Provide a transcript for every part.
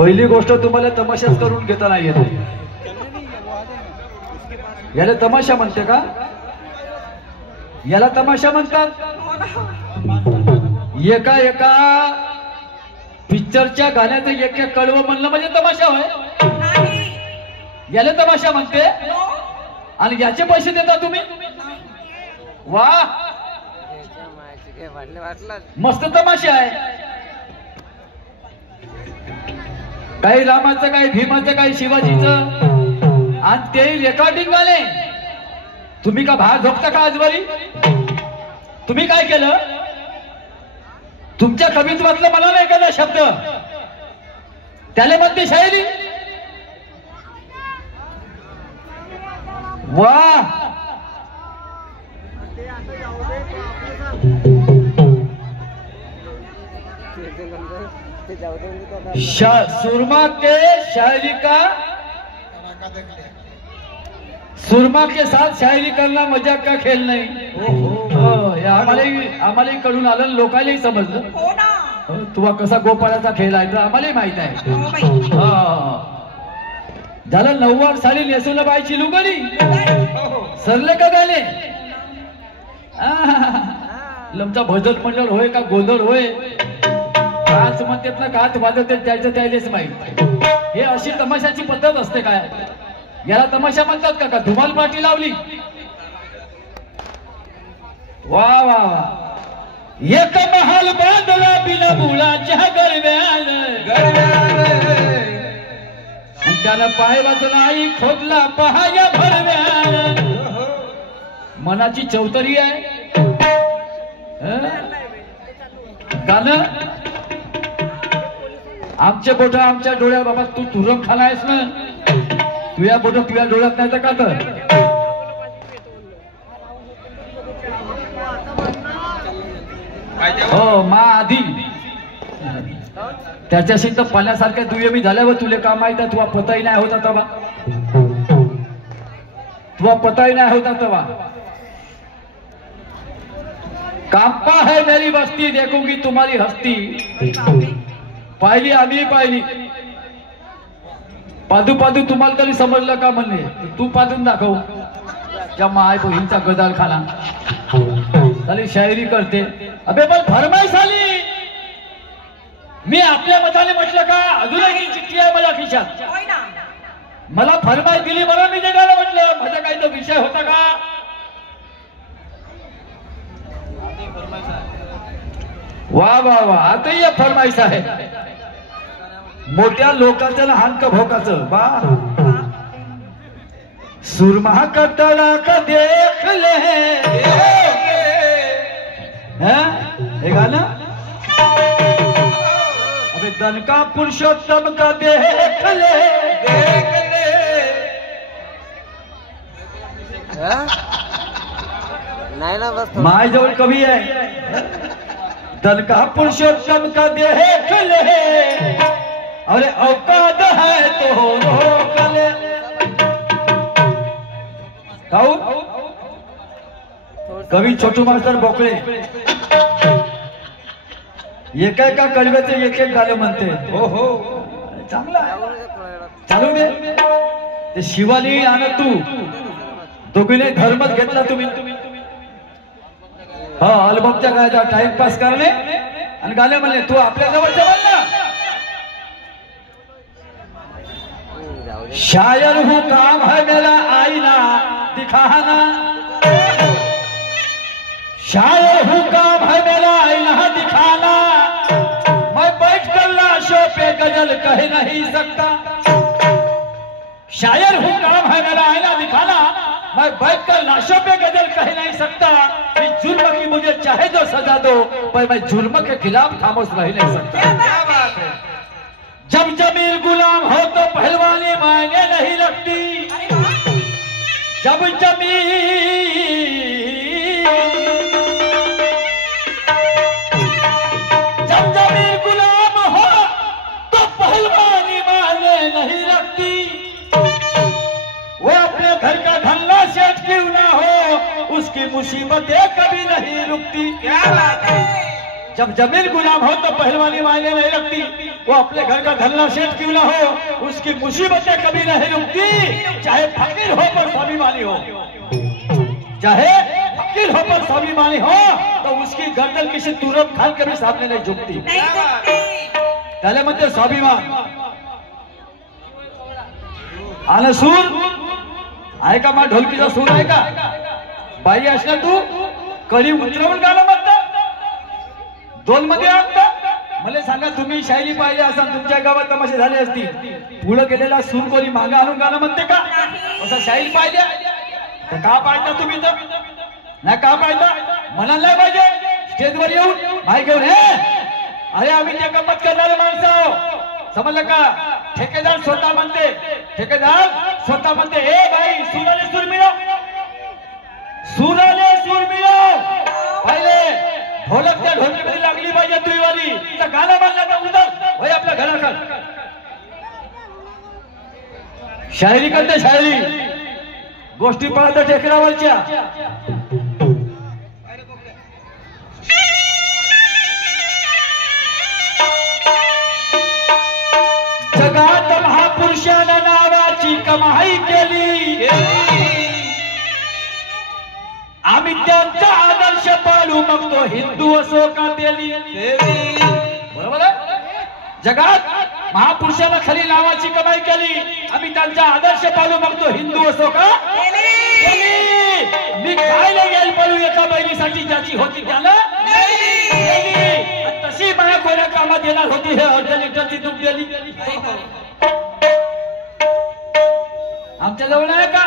पहिली गोष्ट तुम्हाला तमाशाच करून घेता नाही येत. याला तमाशा म्हणते का? याला तमाशा म्हणतात. एका एका पिक्चरच्या गाण्याचं एक एक कडवं म्हणलं म्हणजे तमाशा होय. याला तमाशा म्हणते आणि याचे पैसे देता तुम्ही. वा मस्त तमाशा आहे. काही रामाचं, काही भीमाचं, काही शिवाजीचं आणि ते रेकॉर्डिंग आले. तुम्ही का बाहेर झोपता का आजवरी? तुम्ही काय केलं? तुमच्या कवित्वातलं मला नाही एखादा शब्द त्याला म्हणते शायरी. वा सुरमा के शायरी का, सुरमा के साथ शायरी करना मजाक का खेल नाही. आम्हालाही कळून आलं, लोकांनाही समजलं. तुला कसा गोपाळाचा खेळ आहे तर आम्हालाही माहित आहे. झालं 90 साली नेसून बायची लुगडी सरले का झाले. लमचा भजन मंडळ होय का गोंधळ होय, काच म्हणतात ना, काच वाजवते त्याचं त्यालेच माहित. हे अशी तमाशाची पद्धत असते काय? याला तमाशा म्हणतात का? धुमाल पाठी लावली. वा वा वा. एक महाल बांधला बिना मुळाच्या गरव्यान, त्याला पायवाच नाही खोदला पहाया भरव्यान. मनाची चौतरी आहे गाणं. आमचे बोट आमच्या डोळ्या बाबा, तू तुरम खाला आहेस ना, तुझ्या बोट तुझ्या डोळ्यात नाही तर का? तर हो मा आधी त्याच्याशी तर पाण्यासारख्या दुय्यमी झाल्यावर तुले का माहित आहे? तुला पताही नाही होता तवा, तुला पताही नाही होता तवा. कांपा है मेरी बस्ती देखूंगी तुम्हारी हस्ती. पाहिली आम्ही पाहिली. पादू पादू तुम्हाला तरी समजलं का म्हणले? तू पादून दाखव. त्या माय बहीणचा गदाल खाना झाली शायरी करते. अबे पण फरमाईश आली. मी आपल्या मताने म्हटलं का? अजूनही चिठ्ठी आहे माझ्या खिशात. मला फरमाईश दिली मला मी जगायला म्हटलं. माझा काही तो विषय होता का? वा वा वा. आताही फरमाईश आहे मोठ्या लोकांचं ना हानक भोकाचं. बा सुरमा का तड़ाका देख ले. हे गाणं अबे दनका पुरुषोत्तम का देख ले, देख ले. नाही ना बस माझ्याजवळ कवी आहे. दनका पुरुषोत्तम का देख ले, अरे औकात है तो रोक ले. कवी छोटू मास्टर बोकळे एका एका कडव्याचे एक एक गाणं म्हणते. हो हो चांगला चालू दे. ते शिवाली आणि तू दोघीने धर्मच घेतला तुम्ही. हा अल्बमच्या गायचा टाइमपास करणे आणि गाणे म्हणले. तू आपल्या जवळ जवळ ना. शायर हूँ काम है मेरा आईना दिखाना, शायर हूँ काम है मेरा आईना दिखाना. मैं बैठ कर लाशों पे गजल कह नहीं सकता. शायर हूँ काम है मेरा आईना दिखाना, मैं बैठ कर लाशों पे गजल कह नहीं सकता. इस जुर्म की मुझे चाहे जो सजा दो, पर मैं जुर्म के खिलाफ खामोश रह नहीं सकता. क्या बात है. जब जमीर गुलाम हो तो पहलवानी मायने नहीं रखती. जब जमीर गुलाम हो तो पहलवानी मायने नहीं रखती. वो अपने घर का धन्ना सेठ क्यों ना हो, उसकी मुसीबतें कभी नहीं रुकती. क्या बात है. जब जमीर गुलाम हो तो पहलवानी मायने नहीं रखती. वो अपने घर का धरना सेठ क्यों ना हो, उसकी मुसीबतें कभी नहीं रुकती, चाहे फकीर हो पर स्वाभिमानी हो, चाहे फकीर हो पर स्वाभिमानी हो, तो उसकी गर्दन किसी तुरंत खान के भी सामने नहीं झुकती। त्याला म्हणते स्वाभिमान। आणि सूर आहे का, मा ढोलकीचा सूर आहे का? बाई असणार तू कडी उतरवून गाणं म्हणता, दोन मध्ये आणता। मला सांगा, तुम्ही शायरी पाहिजे असा तुमच्या गावात तमाशे झाले असतील, पुढे गेलेला सूर कोणी मागे आणून गाणं म्हणते का? असा शायरी पाहिजे तर का पाडता तुम्ही? तर नाही का पाडता? म्हणाल नाही पाहिजे स्टेजवर येऊन माईक घेऊन, अरे आम्ही ते गंमत करणारे माणसं आहोत, समजलं का? ठेकेदार स्वतः म्हणते, ठेकेदार स्वतः म्हणते, हे भाई सुराले सूर मिळव, सुराले सूर मिळव, पहिले ढोलक त्या ढोलकीमध्ये लागली पाहिजे तुईवाली, तर गाणं म्हणलं तर उदर भाई आपल्या घराकडे। शायरी करते शायरी, गोष्टी पाहता टेकडावरच्या। जगात महापुरुषानं नावाची कमाई केली, आम्ही त्यांचा आदर्श पाळू, मग तो हिंदू असो का तेली। बरोबर आहे? जगात महापुरुषानं खरी नावाची कमाई केली, आम्ही त्यांचा आदर्श पाळू, मग तो हिंदू असो का तेली। मी खायला गेल पळू एका बहिणीसाठी ज्याची होती त्याला तशी माया कोण्या कामात येणार होती, हे अर्ध लिटरची तूप दिली। आमच्या जवळ आहे का?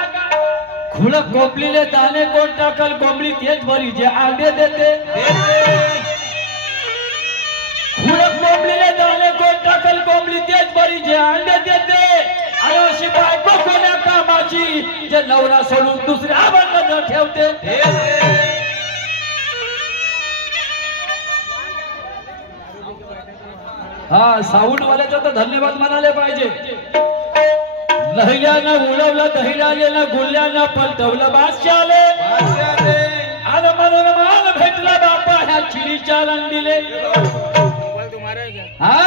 खुळ कोंबलीले दाणे कोण टाकल, कोंबडी तेच बरी जे अंडे देते। खुळ कोंबलीले दाणे कोण टाकल, कोंबडी तेच बरी जे अंडे देते। आणि अशी बायको कोण्या कामाची, जे नवरा सोडून दुसऱ्या बंद ठेवते। हा साऊंड वाल्याचा तर धन्यवाद म्हणाले पाहिजे। लहिल्यानं उडवलं दहिल्यानं, गुल्ल्यानं पलटवलं बादशाले, आणि म्हणून मान भेटला बापा ह्या चिडीच्या लंडीले। हा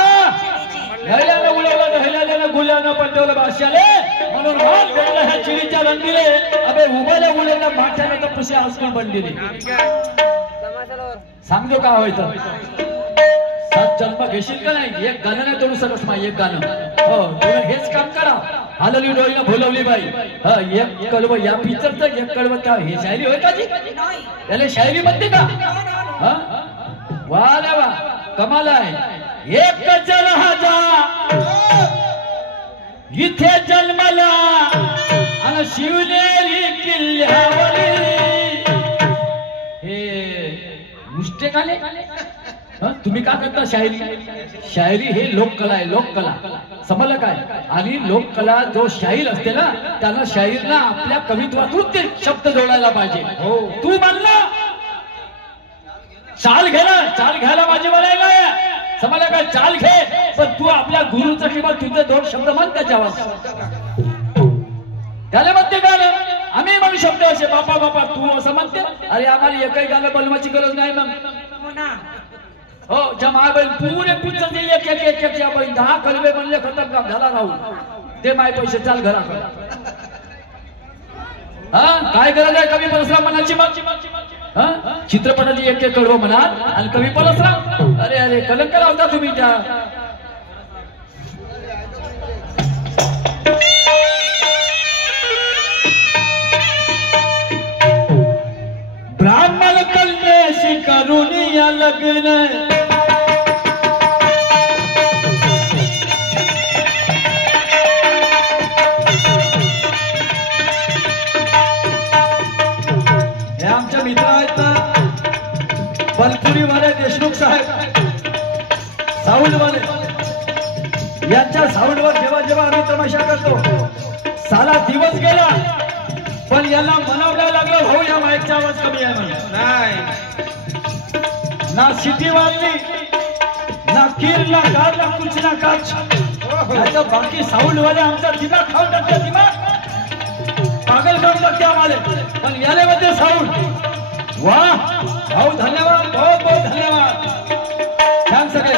लहिल्यानं उडवलं दहिल्यानं, गुल्ल्यानं पलटवलं बादशाले, म्हणून मान भेटला ह्या चिडीच्या लंडीले। अबे उभ्याला उडवलं माठ्यानं तर पुसे हसकून बंडीले। सांगतो का व्हायचं? सात जन्म घेशील का नाही? एक गाणं नाही तोडू शकत माई, एक गाणं। हो तुम्ही हेच काम करा। हालवली डोळीनं भोलवली बाई, हा एक कळवं या पिक्चरचं, एक कळवं त्या, हे शायरी होय का जी? त्याला शायरी म्हणते का? हा वा रे वा, कमाल आहे। एक राजा इथे जन्मला, आणि शिवनेरी किल्ल्यावरी हे मिस्टेक आले। तुम्ही का करता शायरी? शायरी हे लोककला आहे, लोककला, समजलं काय? आणि लोककला जो शाहीर असते ना, त्याला शाहीरला आपल्या कवित्वातून ते शब्द जोडायला पाहिजे। तू म्हणला चाल घ्यायला, चाल घ्यायला माझी म्हणायला, समजलं काय? चाल घे, पण तू आपल्या गुरुचं किंवा तुझे दोन शब्द म्हण त्याच्यावर, त्याला म्हणते गाणं। आम्ही म्हणू शब्द असे बापा बापा, तू असं म्हणते। अरे आम्हाला एकही गाणं बनवायची गरज नाही मग। हो जमाबन पूरे पिक्चर एक एक एक एक बाई 10 कलवे बनले, खतम काम झाला। राहून ते माय पैसे, चाल घराकडे। हा काय गरज आहे कवी परसराम म्हणायची? मग चित्रपटाची एक एक कळवं म्हणा आणि कवी परसराम, अरे अरे कलंक लावता तुम्ही त्या। ब्राह्मण कन्याशी करून या लग्न, हे आमचे मित्र आहेत ना बलपुरीवाले देशमुख साहेब, साऊंडवाले, यांच्या साऊंडवर जेव्हा जेव्हा आम्ही तमाशा करतो, साला दिवस गेला पण याला मनवलं लागलं, भाऊ या माईकचा आवाज कमी आहे म्हणून। नाही ना सिटी वाजली, ना कीर, ना कार, ना कुछ ना काच, आता बाकी साऊंड वाले आमचा दिमाग खाऊन टाकते, दिमाग पागल करून टाकते आम्हाला, पण याले मध्ये साऊंड। वाह भाऊ धन्यवाद, बहुत बहुत धन्यवाद, छान सगळे।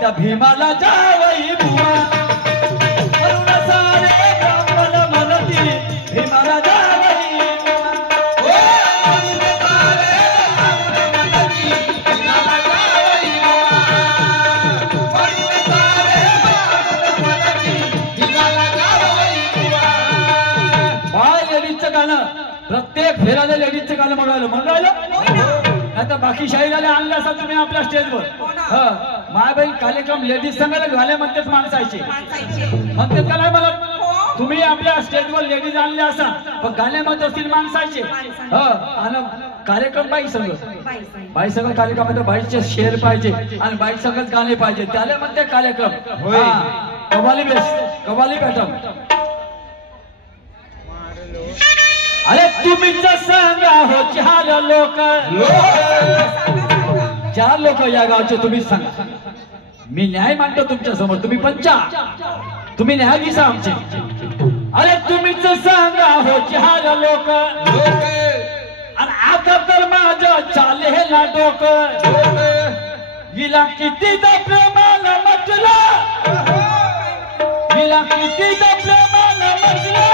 त्या भीमाला जावई बुवा म्हणून सारे ब्राह्मण म्हणती भीमाला जावई बुवा. बाय लेडीजचं गाणं प्रत्येक फेराला लेडीजचं गाणं म्हणायला आता बाकी शाहीराला आणलं असं तुम्ही आपल्या स्टेजवर माय बाई कार्यक्रम लेडीज संघाला झाले म्हणतेच माणसायचे म्हणतेच का नाही म्हणत तुम्ही आपल्या स्टेजवर लेडीज आणल्या असा पण गाणे म्हणत असतील माणसायचे आणि कार्यक्रम बाई संघ बाई संघ कार्यक्रमामध्ये बाईचे शेर पाहिजे आणि बाई संघच गाणे पाहिजे त्याला म्हणते कार्यक्रम कव्वाली बेस कव्वाली पॅटर्न. अरे तुम्हीच सांगा हो चार लोक या गावचे तुम्हीच सांगा मी न्याय मांडतो तुमच्या समोर तुम्ही पंचा तुम्ही न्यायाधीश आमचे. अरे तुम्हीच सांगा हो चार लोक आणि आता तर माझं चाले ना डोकं हिला किती प्रेमाला म्हटलं हिला किती प्रेमाला म्हटलं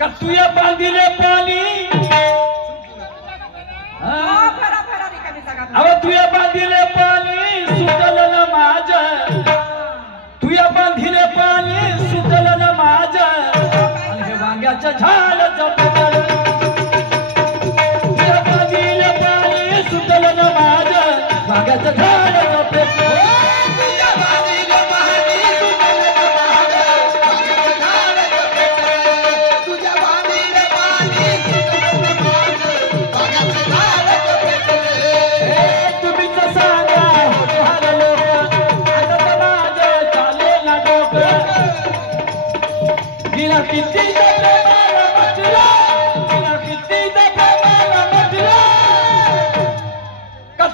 का तुया बांधिले पाणी अव तुया बांधिले पाणी सुटलं ना माझं तुया बांधिले पाणी सुटलं ना माझं आणि हे वांग्याचं झाडाचं पेटलं तुया बांधिले पाणी सुटलं ना माझं वांग्याचं झाडाचं पेटलं.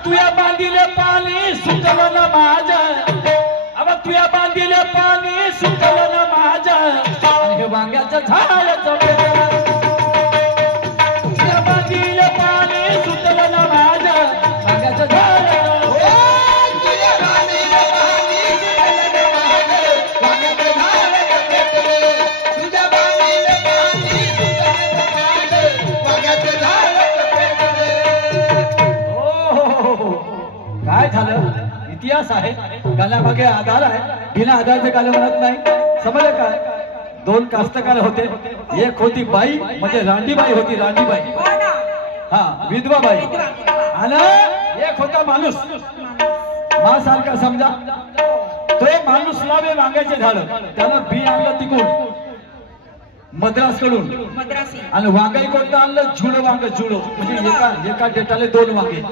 तुया बांधिले पाणी सुटलं ना माझं अब तुया बांधिले पाणी सुटलं ना माझं हे वांग्याचं झाडाचं पेटलं तुया बांधिले पाणी सुटलं ना माझं वांग्याचं झाडाचं काय झालं इतिहास आहे गाण्यामागे आधार आहे बिना आधारचे गाणं म्हणत नाही समजलं काय. दोन कास्तकार होते एक होती बाई म्हणजे रांडीबाई होती रांडीबाई हा विधवा बाई आणि एक होता माणूस मा सारखा समजा तो माणूस लावे वांग्याचे झाड त्यानं बी आणलं तिकून मद्रास कडून आणि वांगाई कोणतं आणलं झुड वांग झुड म्हणजे एका डेटाले दोन वांगे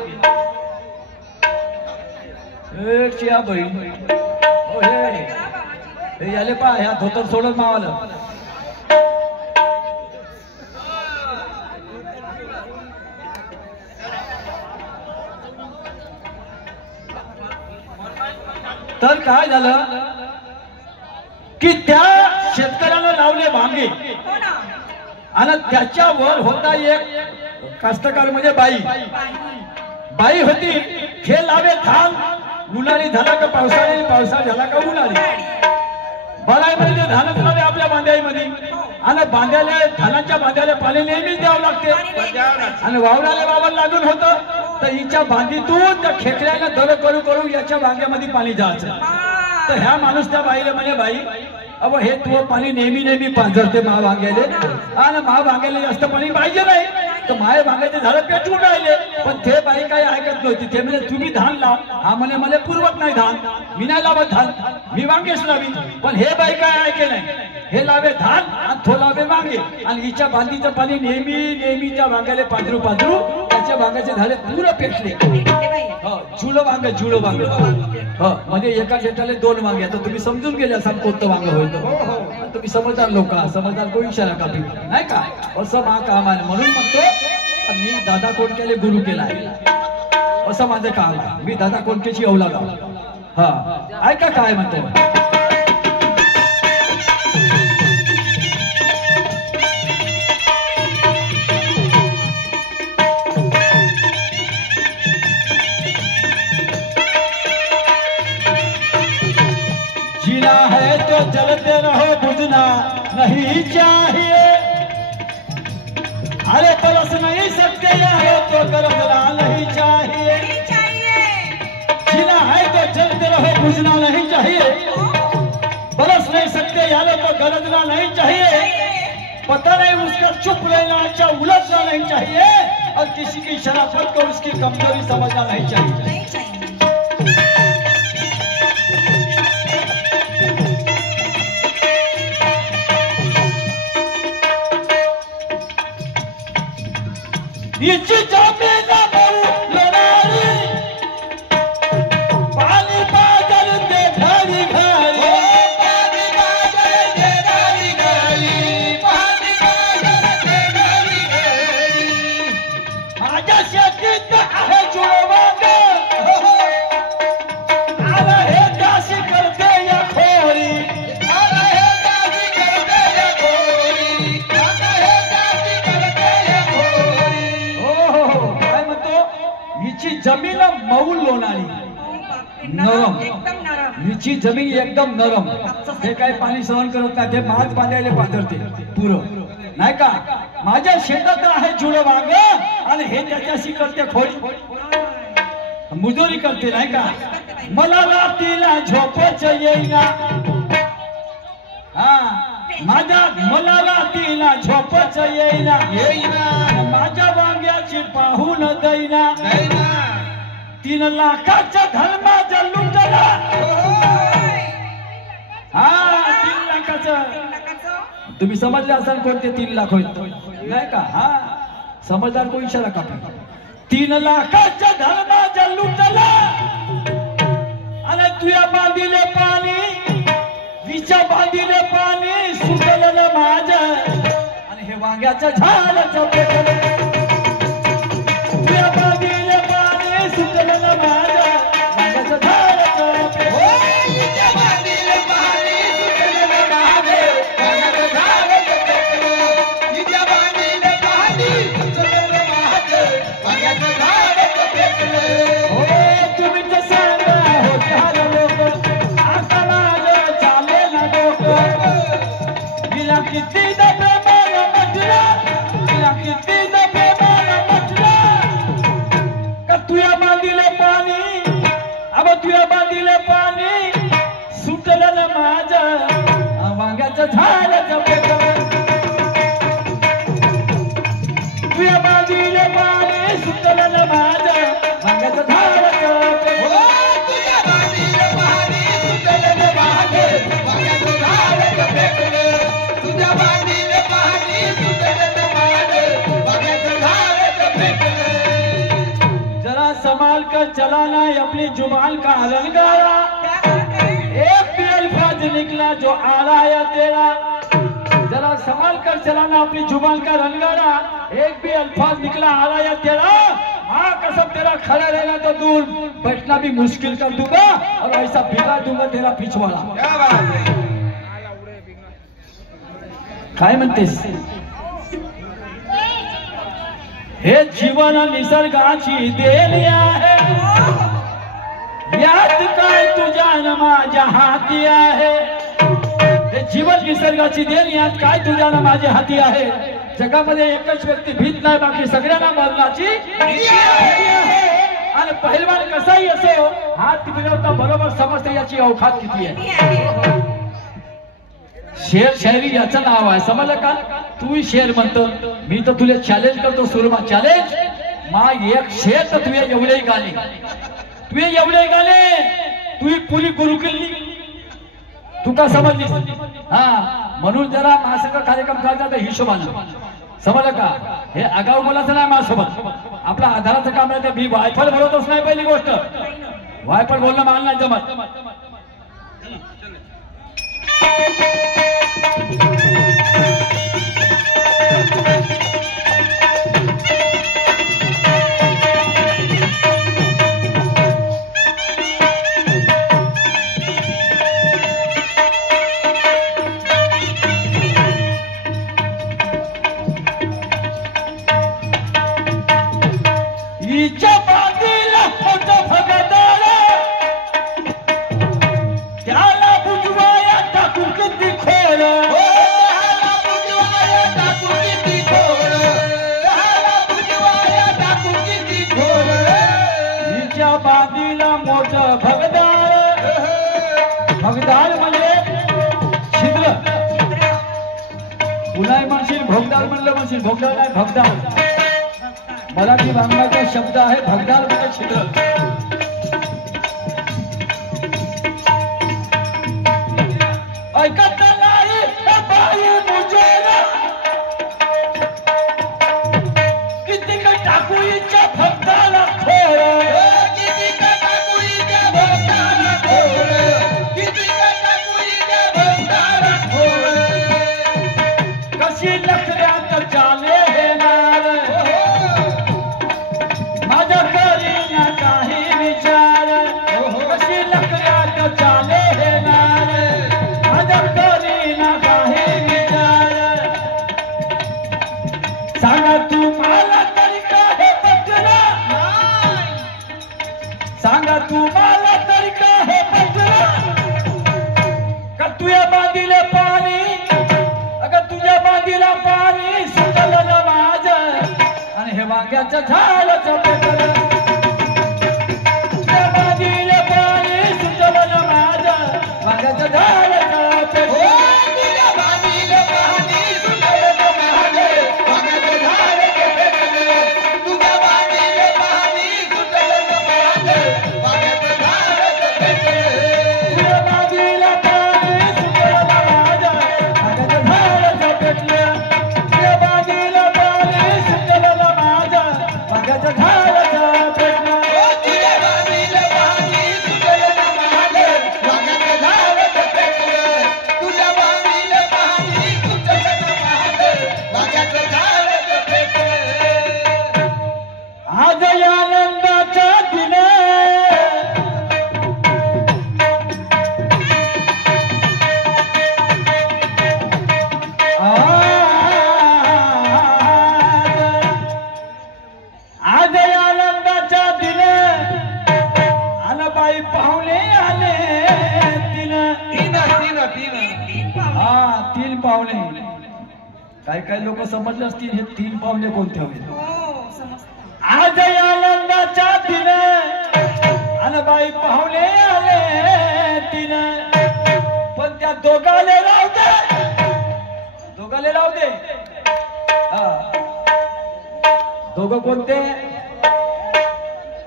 याले पा ह्या धोतर सोडून मावाला तर काय झालं की त्या शेतकऱ्याला लावले वांगे आणि त्याच्यावर होता एक कास्तकार म्हणजे बाई बाई होती हे लावे धान उन्हाळी झाला का पावसाळी पावसाळा झाला का उन्हाळी बराईमध्ये धानच लावे आपल्या बांध्याईमध्ये आणि बांध्याला धानाच्या बांध्याला पाणी नेहमीच द्यावं लागते आणि वावराला वावर लागून होतं तर हिच्या बांधीतून त्या खेकड्याला दर करू करू याच्या वांग्यामध्ये पाणी जायचं. तर ह्या माणूस त्या बाईला म्हणे बाई अब हे तू पाणी नेहमी नेहमी पांजरते मा वांग्याले आणि मा वांग्याला जास्त पाणी पाहिजे नाही तर माय वांग्याचे झाड पेटून राहिले पण ते बाई काही ऐकत नव्हती ते म्हणजे तुम्ही धान लाव हा म्हणे मला पुरवत नाही धान मी नाही लावत धान मी वांगेच लावी पण हे बाई काय ऐके नाही हे लावे धान आणि तो लावे वांगे आणि हिच्या बांधीचं पाणी नेहमी नेहमी त्या वांग्याला पांढरू पांढरू त्याच्या वांग्याचे झाडे पुरं पेटले झुळ वांग म्हणजे एका शेताले दोन वांगे आता तुम्ही समजून गेले असाल कोणतं वांग होतं तुम्ही समजदार लोक समजदार कोणी इशारा कापी नाही का असं मा काम आहे म्हणून म्हणतो मी दादा कोंडकेले गुरु केला आहे असं माझं काम आहे मी दादा कोंडकेची औलाद हा ऐका काय म्हणतो. तो जलते रहो बुझना नहीं चाहिए। अरे बरस नहीं सकते यारो तो गरजना नहीं चाहिए। जीना है तो जलते रहो बुझना नहीं चाहिए। बरस नहीं सकते यारो तो गरजना नहीं चाहिए। पता नहीं उसका चुप रहना अच्छा उलझना नहीं चाहिए। और किसी की शराफत को उसकी कमजोरी समझना नहीं चाहिए। इची जमीन लोनारी पानी बादल के घड़ी घड़ी पानी बादल के घड़ी घड़ी पानी बादल के घड़ी घड़ी माझ्या शेतीत आहे जुळवाग आला हे दासी करते या खोरी आला हे दासी करते या खोरी आला हे दासी करते या खोरी। काय म्हणतो हिची जमीन मऊल लोणारी नरम हिची जमीन एकदम नरम हे काय पाणी सहन करत नाही ते मात बांधायला पाथरते पुरं नाही का। माझ्या शेतात आहे जुळ वांग आणि हे त्याच्याशी करते खोडी मुजोरी करते नाही का। मला रात्रीला झोपच येईना हा माझ्या मला रात्रीला झोपच येईना माझ्या वांग्याची पाहून दैना 3 लाखाचा धन माझा लुटला हा 3 लाखाचं तुम्ही समजले असाल कोणते 3 लाख होत नाही का। हा समजदार को इशारा काढा 3 लाखाचा धन माझा लुटला आणि तुया बांधिले पाणी विचा बांधिले पाणी सुटलं माझ्या आणि हे वांग्याचं झाडाचं पेटलं तुया बांधिले पाणी सुटलं माझ्या वांग्याचं झाडाचं पेटलं विचा बांधिले पाणी सुटलं माझ्या वांग्याचं झाडाचं पेटलं विचा बांधिले पाणी सुटलं माझ्या वांग्याचं झाडाचं पेटलं। हो तुम्ही तर सांगा हो झालं लोक आता माझं चाले ना डोकं तिला किती दबे मला म्हटलं तिला किती दबे मला म्हटलं का तुया बांधिले पाणी अब तुया बांधिले पाणी सुटलं ना माझं वांग्याचं झाडाचं पेटलं तुया बांधिले पाणी सुटलं ना माझं वांग्याचं झाडाचं पेटलं तुया बांधिले पाणी सुटलं ना माझं वांग्याचं झाडाचं पेटलं तुझ्या बांधिले पाणी सुटलं ना माझं वांग्याचं झाडाचं पेटलं। जरा संभाल कर चलाना अपनी जुबान का अलंकारा एक भी अल्फाज निकला जो आ रहा है तेरा। जरा संभाल कर चलाना अपनी जुबान का रंगारा एक भी अल्फाज निकला आ रहा है तेरा। हाँ कसम तेरा खड़ा रहना तो दूर बैठना भी मुश्किल कर दूंगा और ऐसा बिगाड़ दूंगा तेरा पिछवाड़ा। क्या बात है काय म्हणतेस हे जीवन निसर्गाची देणी आहे यात काय तुझ्या न माझ्या हाती आहे। हे जीवन निसर्गाची देणी यात काय तुझ्या न माझ्या हाती आहे। जगामध्ये एकच व्यक्ती भीत नाही बाकी सगळ्यांना मरणाची भीती आहे। आणि पहिलवान कसाही असो हात फिरवता बरोबर समजते याची अवकात किती आहे। शेर शायरी याचं नाव आहे समजलं का। तू शेर म्हणतो मी तर तुला चॅलेंज करतो सुरमा चॅलेंज मा एक शेर तर तुझे एवढे गाणे तुझे एवढे गाणे तुझी पुरी गुरुकिल्ली तू का समजली हा म्हणून जरा मासिक कार्यक्रम करायचा तर हिशोबानं समजलं का। हे आगाऊ बोलायचं नाही माझ्यासोबत आपला आधाराचं काम आहे मी वायफळ बोलतच नाही। पहिली गोष्ट वायफळ बोलणं मला नाही जमत। त्याला बुजवाया टाकून भगदाळ म्हणजे छिद्र. पुन्हा म्हणशील भोगदाळ म्हणलं म्हणशील, भोगदाळ नाही भगदाळ. मराठी भांगाचा शब्द आहे भगदाळ म्हणजे छिद्र. ऐकत नाही बाई मुजेरा किती का टाकू इच्छा भक्ताला खोळ, किती का टाकू इच्छा भक्ताला खोळ, किती का टाकू इच्छा भक्ताला खोळ. कशी लक्षात चाले हे नार माझ्या करीना काही विचार. कशी लक्षात चाले हे नार माझ्या करीना काही विचार. सांगा तू मला तरी का हे पटला, सांगा तू मला तरी का हे पटला. का तुझ्या बांधीले पाणी, अगं तुझ्या बांधीला पाणी सुटलं ना माझं आणि हे वांग्याचं झाडाचं पेटलं. तुझ्या बांधीले पाणी सुटलं ना माझं वांग्याचं झाडाचं पेटलं. तुझ्या बांधीले पाणी सुटलं ना माझं वांग्याचं झाडाचं पेटलं. तुझ्या बांधीले पाणी सुटलं ना माझं वांग्याचं झाडाचं पेटलं. तुझ्या बांधीला पाणी सुटलं ना माझं वांग्याचं झाडाचं पेटलं. तुझ्या बांधीला पाणी सुटलं ना माझं वांग्याचं झाडाचं पेटलं. तुझ्या बांधीला पाणी सुटलं ना माझं वांग्याचं झाडाचं पेटलं. तुझ्या बांधीला पाणी सुटलं ना माझं वांग्याचं झाडाचं पेटलं. आज या आनंदाच्या दिने आज या आनंदाच्या दिने आला बाई पाहुणे आले तीन पाहुणे. काही काही लोक समजले असतील हे तीन पाहुणे कोणते होते. आज या आनंदाच्या दिने आला बाई पाहुणे आले तीन. पण त्या दोघाले राहू दे, दोघाले राहू दे. दोघं कोणते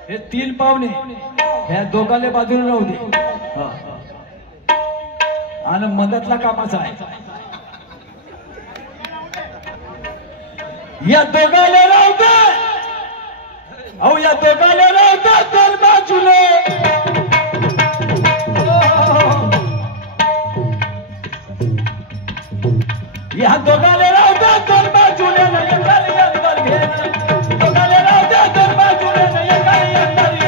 हे तीन पाहुणे ह्या दोघाले बाजूला राहू दे. आणि मदतला कामाचा आहे. या दोघाले राहू दे, अहो या दोघाले राहू दे दोन बाजूले. या दोघाले राहू दे दोन बाजूले एकाने अंदर घे. दोघाले राहू दे दोन बाजूले एकाने अंदर घे.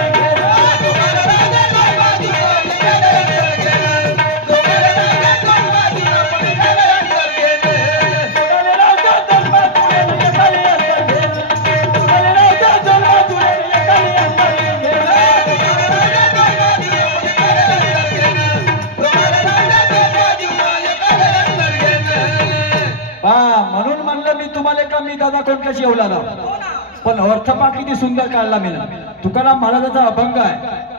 म्हणून म्हणलं मी तुम्हाला का मी दादा कोणत्याशी येऊ लागला. पण अर्थपा किती सुंदर काढला मी. तुकाराम महाराजाचा अभंग आहे.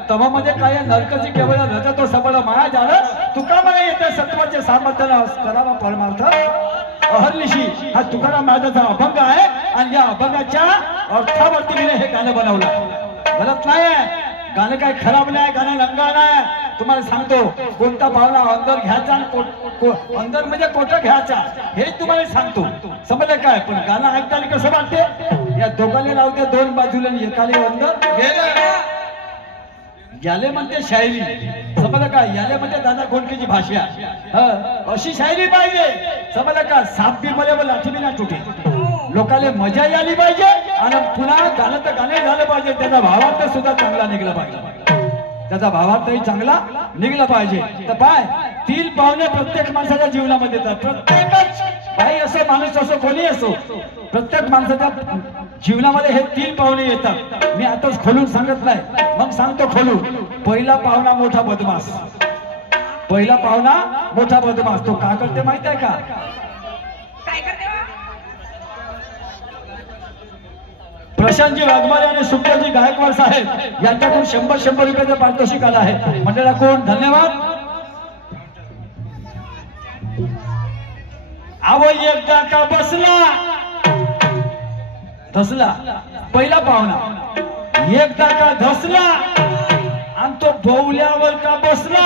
तवामध्ये काय नरकची केवळ रज तो सबळ माया झालं. तुका मला येते सत्वाचे सामर्थ्याला करावा परमार्थ अहर्निशी. हा तुकाराम महाराजाचा अभंग आहे आणि या अभंगाच्या अर्थावरती मी हे गाणं बनवलं. गलत नाही गाणं काय खराब नाही, गाणं रंगा नाही. तुम्हाला सांगतो कोणता भावना अंदर घ्यायचा आणि अंदर म्हणजे कोठं घ्यायचा हे तुम्हाला सांगतो. समजलं काय. पण गाणं ऐकताना कसं वाटते. या दोघांनी लावते दोन बाजूला एकाले अंदर गेलं. याले म्हणते शायरी. समजलं काय. याले म्हणते दादा कोणकीची भाषा. अशी शायरी पाहिजे. समजलं का. साप बी मध्ये लाठी बी ना तुटे. लोकांना मजा आली पाहिजे आणि पुन्हा गाणं तर गाणे झालं पाहिजे. त्याचा भावार्थ सुद्धा चांगला निघला पाहिजे. त्याचा भावार्थही चांगला निघला पाहिजे. तर पाय तीन पाहुणे प्रत्येक माणसाच्या जीवनामध्ये येतात. प्रत्येकच बाई असो माणूस असो कोणी असो प्रत्येक माणसाच्या जीवनामध्ये हे तीन पाहुणे येतात. मी आताच खोलून सांगत नाही, मग सांगतो खोलून. पहिला पाहुणा मोठा बदमाश. पहिला पाहुणा मोठा बदमाश. तो का करते माहित आहे का. प्रशांतजी वाघमारे आणि सुप्रियाजी गायकवाड साहेब यांच्याकडून 100 रुपयाचं पारितोषिक आलं आहे. मंडळाकडून धन्यवाद. अहो एकदा का बसला धसला पहिला पाहुणा एकदा का धसला आणि तो बौल्यावर का बसला.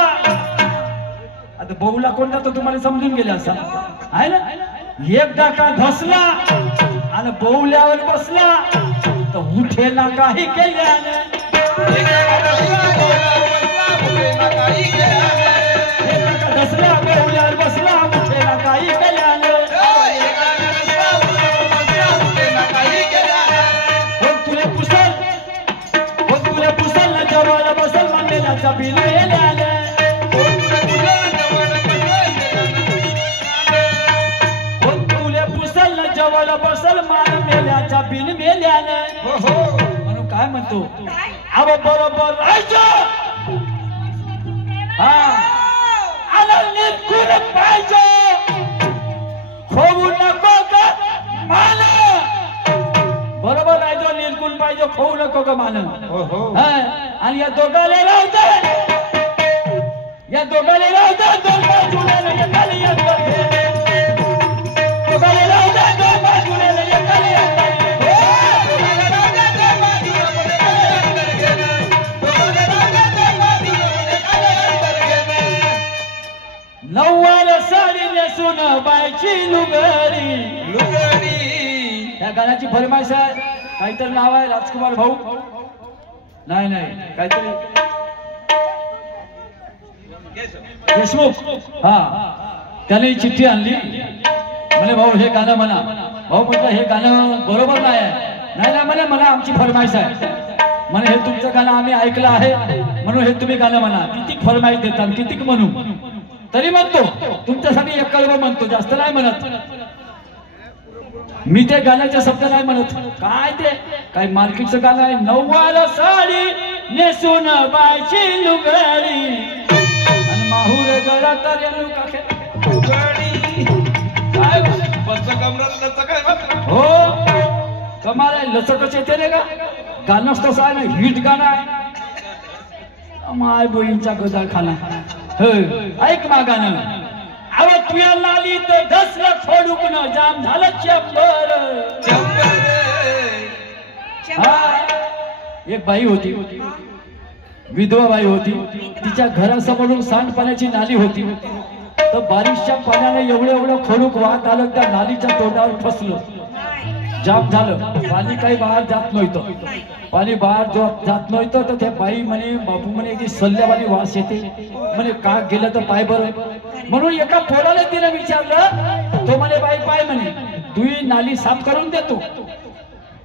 आता बौला कोणता तो तुम्हाला समजून गेला असा आहे ना. एकदा का धसला आणि बौल्यावर बसला तर उठे ना काही केल्याने. धसला बौल्यावर बसला उठे ना काही केल्याने. तुले पुसल ना जवळ बसल मांडलेल्याचा बिल मेल्याने. जवळ बसल मान मेल्याचा बिन मेल्याने. म्हणून काय म्हणतो अव बरोबर राहायचं. हा आनंद पाहिजे खोवू नको ग मान. बरोबर राहायचं निर्गुण पाहिजे खोवू नको ग मान. आणि या दोघाले राहते दोन बाजूने एकाला एक करते. नववार साडी नेसून बायची लुगडी. त्या गाण्याची फरमाईश आहे. काहीतरी नाव आहे राजकुमार भाऊ. नाही काहीतरी देशमुख. हा त्याने चिठ्ठी आणली म्हणे भाऊ हे गाणं म्हणा. भाऊ म्हटलं हे गाणं बरोबर नाही म्हणे मला आमची फरमाईश आहे म्हणे हे तुमचं गाणं आम्ही ऐकलं आहे म्हणून हे तुम्ही गाणं म्हणा. किती फरमाईश देतात किती म्हणू तरी म्हणतो तुमच्यासाठी एक कळवं म्हणतो जास्त नाही म्हणत. मी ते गाण्याचे शब्द नाही म्हणत. काय ते काय मार्केटचं गाणं आहे. नववार साडी नेसून बायची लुगडी आणि माहूर गळा तर हो कमाल आहे. लचकच येते रे का गाणंच तसं आहे ना. हिट गाणं आहे. माय बोईंचा गदाळ खाना. ऐक मा गाणं. अव तुया लाली तर धसलं फोडूक न जाम झालं चंबर. एक बाई होती विधवा बाई होती. तिच्या घरासमोरून सांडपाण्याची नाली होती. तर बारिशच्या पाण्याने एवढं खडूक वाहत आलं त्या नालीच्या तोंडावर फसलं. जाम झालं. पाणी काही बाहेर जात नव्हतं. पाणी बाहेर जात नव्हतं तर ते बाई म्हणे बापू म्हणे की सल्ल्यावाली वास येते म्हणे का गेलं तर पाय बरं. म्हणून एका पोराला तिने विचारलं. तो म्हणे बाई पाय म्हणे तू नाली साफ करून देतो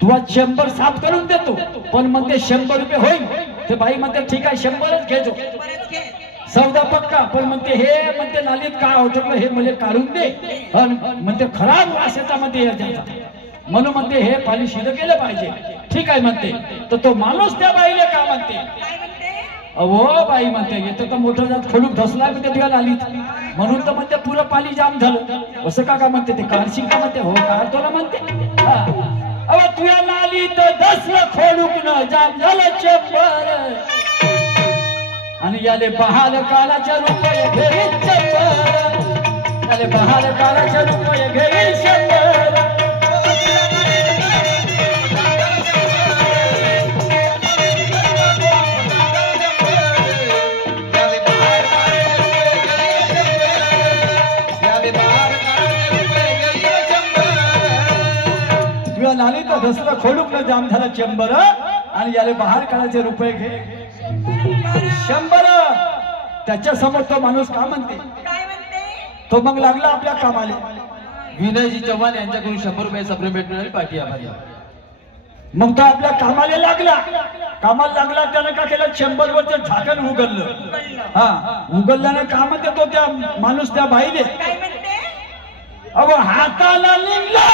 तुला 100 साफ करून देतो पण म्हणते 100 रुपये होईल. ते बाई म्हणते ठीक आहे 100च घेतो सौदा पक्का. पण म्हणते हे म्हणते नालीत का अडकलं हे मला काढून दे. म्हणते खराब वास येता म्हणते याचा म्हणून म्हणते हे पाणी शिद केलं पाहिजे. ठीक आहे म्हणते. तर तो माणूस त्या बाईला का म्हणते अहो बाई म्हणते येतं तर मोठं जात खडूक धसला म्हणते तुला नालीत म्हणून तर म्हणते पुरं पाणी जाम झालं. असं का म्हणते ते काढशील का म्हणते हो काढतो ना म्हणते. अहो तुया नालीत धसलं खडूक न जाम झालं चंबर आणि याले बहाल कालाच्या रुपये घेईल 100. याले बहाल कालाच्या रुपये घेईल 100. नाली तर धसलं खोडूक न जाम झालं 100 आणि याले बाहेर काढायचे रुपये घे 100. त्याच्या समोर तो माणूस का म्हणते तो मग लागला आपल्या कामाला. विनयजी चव्हाण यांच्याकडून 100 रुपये सप्लिमेंट मिळाली पाठी आभारी. मग तो आपल्या कामाला लागला. त्याने का केलं 100 वरचं झाकण उघडलं. उघडल्याने का म्हणते तो त्या माणूस त्या बाईने अहो हाताला निघला.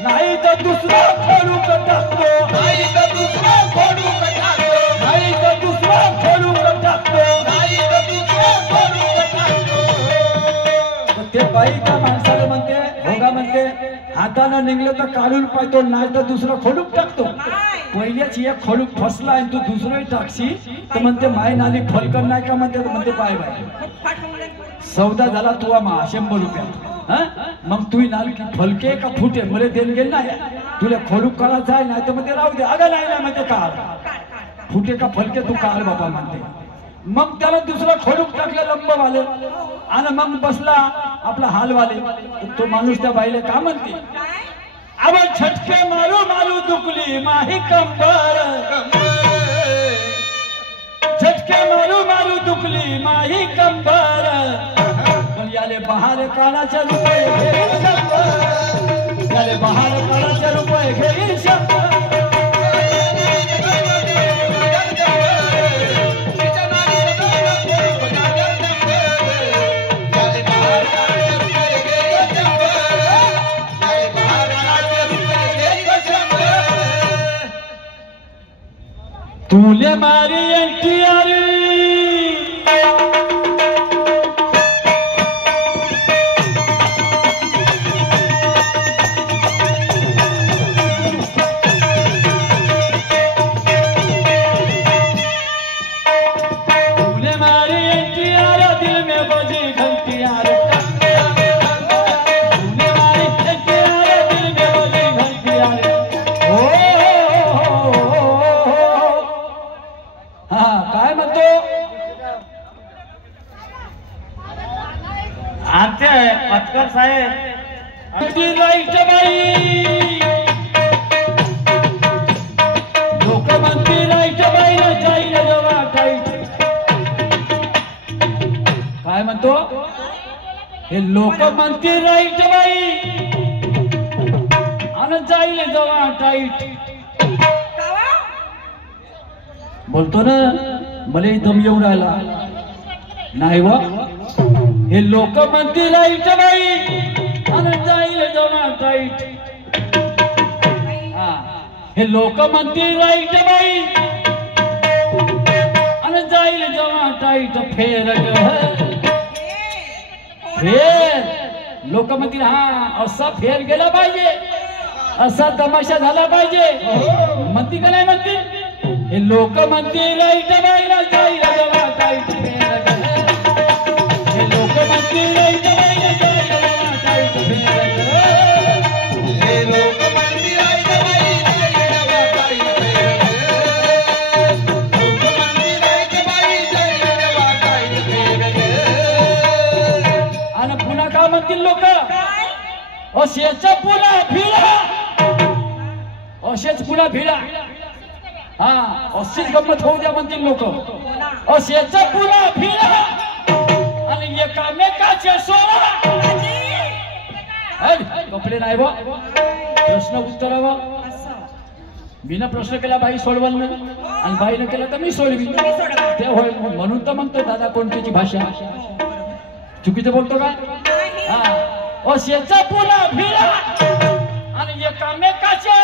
नाही तर दुसरा खोडून टाकतो, नाही तर दुसरा खोडून टाकतो, नाही तर दुसरा खोडून टाकतो. नाही तर दुसरा खोडून टाकतो. ते बाई त्या माणसाला म्हणते, भोगा म्हणते, हातानं निघलं तर काढून पाहतो, नाही तर दुसरं खोडून टाकतो. पहिलेच एक खोडून फसला आणि तू दुसरं टाकशी तर म्हणते माय नाली फलकन नाही का म्हणते, तर म्हणते बाय बाय सौदा झाला तुला 100 रुपयात. मग तू नाली की फलके का फुटे मला देण गेल नाही, तुला खोडून करायचं आहे नाही तर म्हणते राहू दे. अगं नाही ना म्हणते काढ, फुटे का फलके तू काढ बाबा म्हणते. मग त्याला दुसरा खोडून टाकलं लंबवाले आणि मग बसला आपला हालवाले. तो माणूस त्या बाईला का म्हणते, अब छटके मारू मारू दुखली माही कंबर, छटके मारू मारू दुखली माही कंबर. पण याले बहार काळाच्या रुपये घेईल 100, याले बहार काळाच्या रुपये घेईल 100. तूले मारी एनटीआर दिल में बजी घंटी यार, तूने मारी एनटीआर दिल में बजी घंटी यार. हा काय म्हणतो आमचे पटकर साहेब राईट बाई, लोक म्हणते राईट बाईला जाईल जेव्हा टाईट. काय म्हणतो हे लोक म्हणते राईट बाई आणि जाईल जेव्हा टाईट. बोलतो ना मला दम येऊन राहिला नाही व. हे लोक म्हणतील राईट बाई आणि जाईल जेव्हा टाईट. हे लोक म्हणतील राईट बाई आणि जाईल जेव्हा टाईट. फेर फेर लोक म्हणतील हा असा फेर गेला पाहिजे, असा तमाशा झाला पाहिजे. म्हणती का नाही म्हणतील हे लोक म्हणतील राईट बाईला जाईल जेव्हा टाईट. हे लोक म्हणतील राईट बाईला जाईल जेव्हा टाईट. हे लोक म्हणती राईट बाई जाईल जेव्हा टाईट. लोक म्हणती राईट बाई जाईल जेव्हा टाईट. आणि पुन्हा का म्हणतील लोक असेच पुन्हा भिडा, असेच पुन्हा भिडा. हा अशीच गंमत होऊ द्या म्हणतील लोक. असेच पुन्हा भिडा आणि एकामेकाचे सोडा. कपडे नाही बा प्रश्न उत्तर मीनं प्रश्न केला बाई सोडवल ना आणि बाईनं केला तर मी सोडवी ते होय. म्हणून तर म्हणतो दादा कोणत्याची भाषा चुकीचं बोलतो का. हा असेच पुन्हा भिडा आणि एकामेकाचे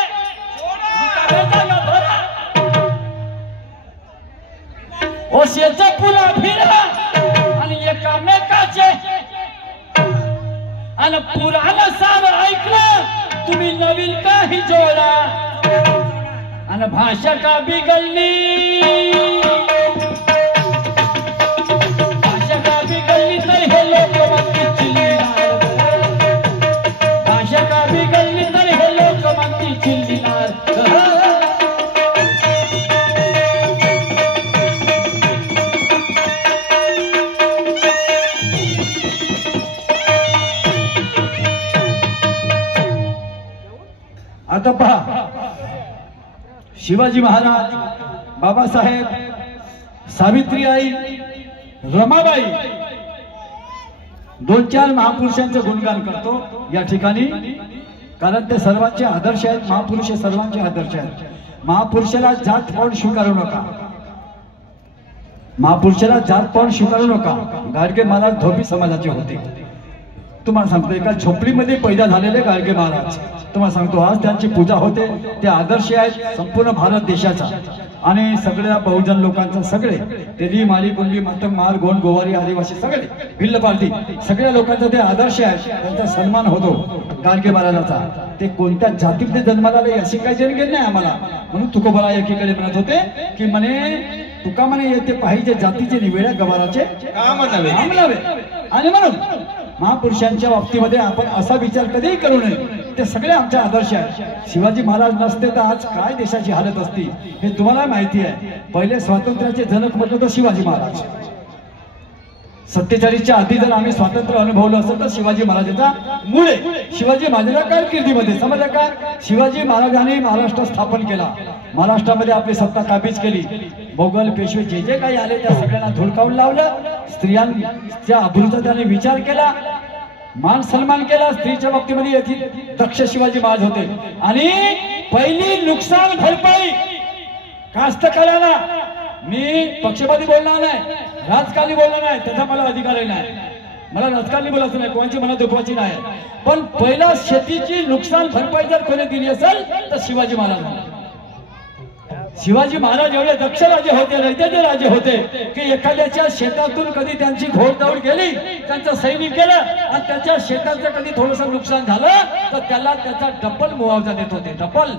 असेच पुन्हा भिडा आणि एकामेकाचे. आणि पुराण सारं ऐकलं तुम्ही नवीन काही जोडा. आणि भाषा का बिघडली, भाषा का बिघडली तर हे लोक म्हणतील चिल्लीनार. भाषा का बिघडली तर हे लोक म्हणतील चिल्लीनार. आता पहा शिवाजी महाराज, बाबासाहेब, सावित्रीबाई, रमाबाई 2-4 महापुरुषांचं गुणगान करतो या ठिकाणी, कारण ते सर्वांचे आदर्श आहेत. महापुरुष सर्वांचे आदर्श आहेत. महापुरुषाला जात पाहून स्वीकारू नका, महापुरुषाला जात पाहून स्वीकारू नका. गाडगे महाराज धोबी समाजाचे होते. तुम्हाला सांगतो एका झोपडीमध्ये पैदा झालेले गाडगे महाराज. तुम्हाला सांगतो आज त्यांची पूजा होते. ते आदर्श आहेत संपूर्ण भारत देशाचा आणि सगळ्या बहुजन लोकांचा. सगळे तेली माळी कुणबी मातंग मार गोंड गोवारी आदिवासी सगळे भिल्ल पालती सगळ्या लोकांचा ते आदर्श आहे. त्यांचा सन्मान होतो गाडगे महाराजाचा. ते कोणत्या जातीमध्ये जन्माला आले अशी काही देणगी नाही आम्हाला. म्हणून तुकोबरा एकीकडे म्हणत होते की म्हणे तुका म्हणे येते पाहिजे जातीचे निवेड्या गवाराचे काम नव्हे. आणि म्हणून महापुरुषांच्या बाबतीमध्ये आपण असा विचार कधीही करू नये. ते सगळे आमचे आदर्श आहेत. शिवाजी महाराज नसते तर आज काय देशाची हालत असती हे तुम्हाला माहिती आहे. पहिले स्वातंत्र्याचे जनक म्हटलं तर शिवाजी महाराज. 47च्या आधी जर आम्ही स्वातंत्र्य अनुभवलं असेल तर शिवाजी महाराजांचा मुळे शिवाजी महाराजांच्या कारकिर्दीमध्ये समजलं का. शिवाजी महाराजांनी महाराष्ट्र स्थापन केला. महाराष्ट्रामध्ये आपली सत्ता काबीज केली. मोगल पेशवे जे जे काही आले त्या सगळ्यांना धुडकावून लावलं. स्त्रियांच्या अब्रूचा त्याने विचार केला. मान सन्मान केला. स्त्रीच्या बाबतीमध्ये येथील दक्ष शिवाजी महाराज होते. आणि पहिली नुकसान भरपाई कास्तकाराला. मी पक्षपाती बोलणार नाही राजकारणी बोलणार नाही त्याचा मला अधिकारही नाही. मला राजकारणी बोलायचं नाही कोणाची मना दुखवायची नाही. पण पहिला शेतीची नुकसान भरपाई जर कोणी दिली असेल तर शिवाजी महाराज. शिवाजी महाराज एवढे दक्ष राजे होते रयतेचे राजे होते की एखाद्याच्या शेतातून कधी त्यांची घोडदौड गेली त्यांचं सैनिक केलं आणि त्याच्या शेताचं कधी थोडंसं नुकसान झालं तर त्याला त्याचा डबल मुआवजा देत होते. डबल.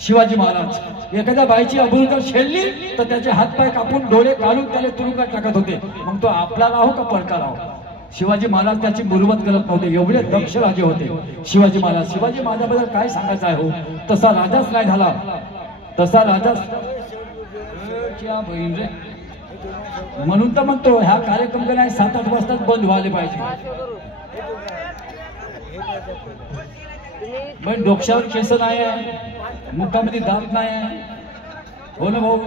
शिवाजी महाराज एखाद्या बाईची अब्रू जर छेडली तर त्याचे हातपाय कापून डोळे काढून त्याला तुरुंगात टाकत होते. मग तो आपला राहो का परका राहो. शिवाजी महाराज त्याची मुरवत करत नव्हते. एवढे दक्ष राजे होते शिवाजी महाराज. शिवाजी महाराजाबद्दल काय सांगायचं आहे हो. तसा राजाच नाही झाला. तसा राजा बहीण रे. म्हणून तर म्हणतो ह्या कार्यक्रम नाही 7-8 वाजताच बंद व्हायला पाहिजे. पण डोक्यावर केस नाही आहे मुखामध्ये दात नाही आहे. हो ना भाऊ.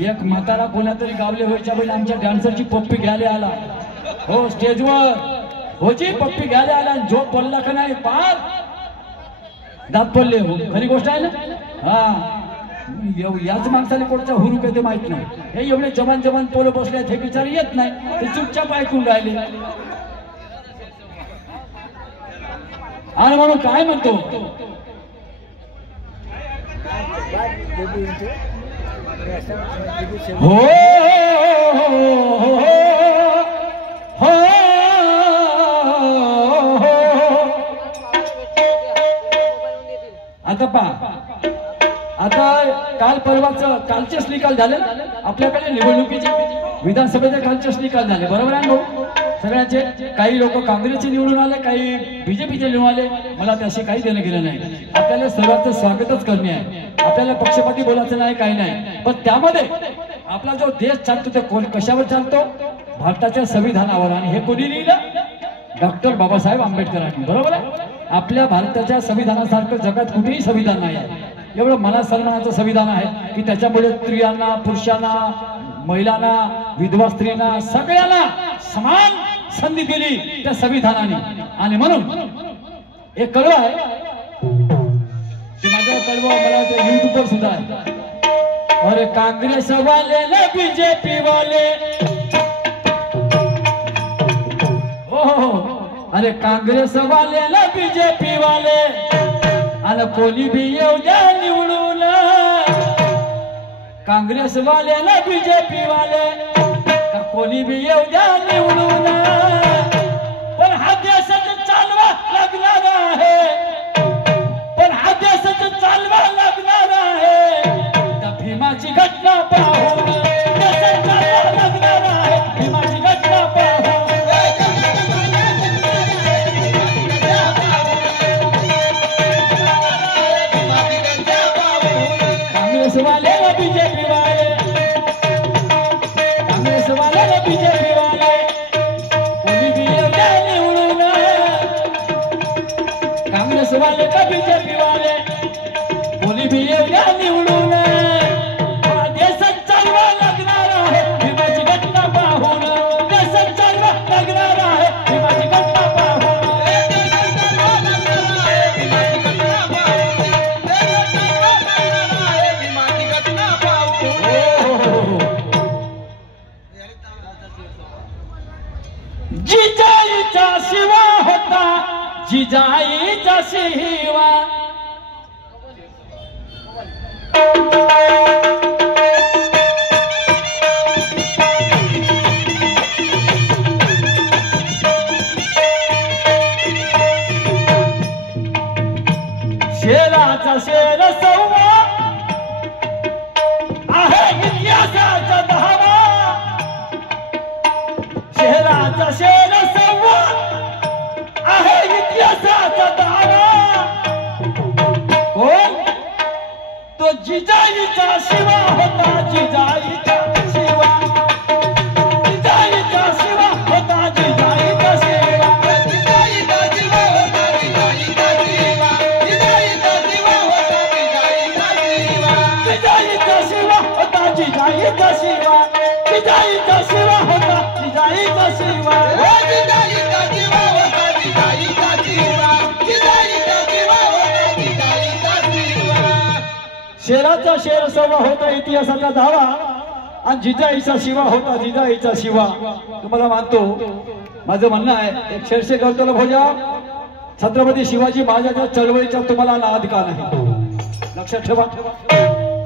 एक म्हातारा कोणातरी गावले व्हायच्या वेळी आमच्या डान्सरची पप्पी घ्यायला आला. हो स्टेजवर होची पप्पी घ्यायला आला. जो पडला का नाही पार दात पडले. हो खरी गोष्ट आहे ना. हा याच माणसाने कोणता हुरू काय ते माहित नाही. हे एवढे जवान पोरं बसले हे बिचारे येत नाही. ते चुपचाप ऐकून राहिले. आणि म्हणून काय म्हणतो हो आता पहा. आता काल परवाचं कालचेच निकाल झाले ना आपल्याकडे निवडणुकीचे. विधानसभेचे कालचेच निकाल झाले बरोबर आहे भाऊ सगळ्यांचे. काही लोक काँग्रेसचे निवडून आले काही बीजेपीचे निवडून आले. मला त्याशी काही देणं गेलं नाही. आपल्याला सर्वांचं स्वागतच करणे आहे. आपल्याला पक्षपाती बोलायचं नाही काही नाही. पण त्यामध्ये आपला जो देश चालतो ते कोण कशावर चालतो भारताच्या संविधानावर. आणि हे कोणी लिहिलं डॉक्टर बाबासाहेब आंबेडकरांनी बरोबर आहे. आपल्या भारताच्या संविधानासारखं जगात कुठेही संविधान नाही आहे. एवढं मना सन्मानाचं संविधान आहे की त्याच्यामुळे स्त्रियांना पुरुषांना महिलांना विधवा स्त्रींना सगळ्यांना समान संधी दिली त्या संविधानाने. आणि म्हणून एक कळव आहे ते माझं कळव मला युट्यूबवर सुद्धा आहे. अरे काँग्रेस वाले ना बीजेपी वाले हो. अरे काँग्रेस वाले ना बीजेपी वाले आणि कोणी भी येऊ द्या निवडून. काँग्रेस वाले ना बीजेपी वाले कोणी भी येऊ द्या निवडून. पण हा देशाचं चालवा लागणार आहे. पण हा देशाचं चालवा लागणार आहे. त्या भीमाची घटना पाहून देशाचं चालवा लागणार आहे. भीमाची घटना पाहून काँग्रेस वाले बीजेपी वाले काँग्रेस वाले बीजेपी वाले कोणी भी निवडून. काँग्रेस वाले का बीजेपी वाले कोणी भी निवडून. देशात चालवा लागणार आहे भीमाची घटना पाहून. देशात चालवा लागणार आहे भीमाची घटना पाहून. जिजाईचा शिवा जिजाईचा शिवा शेराचा शेर सव्वा आहे इतिहासाचा धावा शेराचा शेर सव्वा आहे इतिहासाचा धावा कोण तो जिजाईचा शिवा होता जिजाईचा शिवा जिजाईचा शिवा होता जिजाईचा शिवा जिजाईचा शिवा होता जिजाईचा शिवा जिजाईचा शिवा होता जिजाईचा शिवा शेराचा शेर सव्वा होता इतिहासाचा धावा आणि जिजाईचा शिवा होता जिजाईचा शिवा तुम्हाला मानतो माझं म्हणणं आहे एक शेरशे करतो भोजा छत्रपती शिवाजी महाराजांच्या चळवळीचा तुम्हाला नाद का नाही लक्षात ठेवा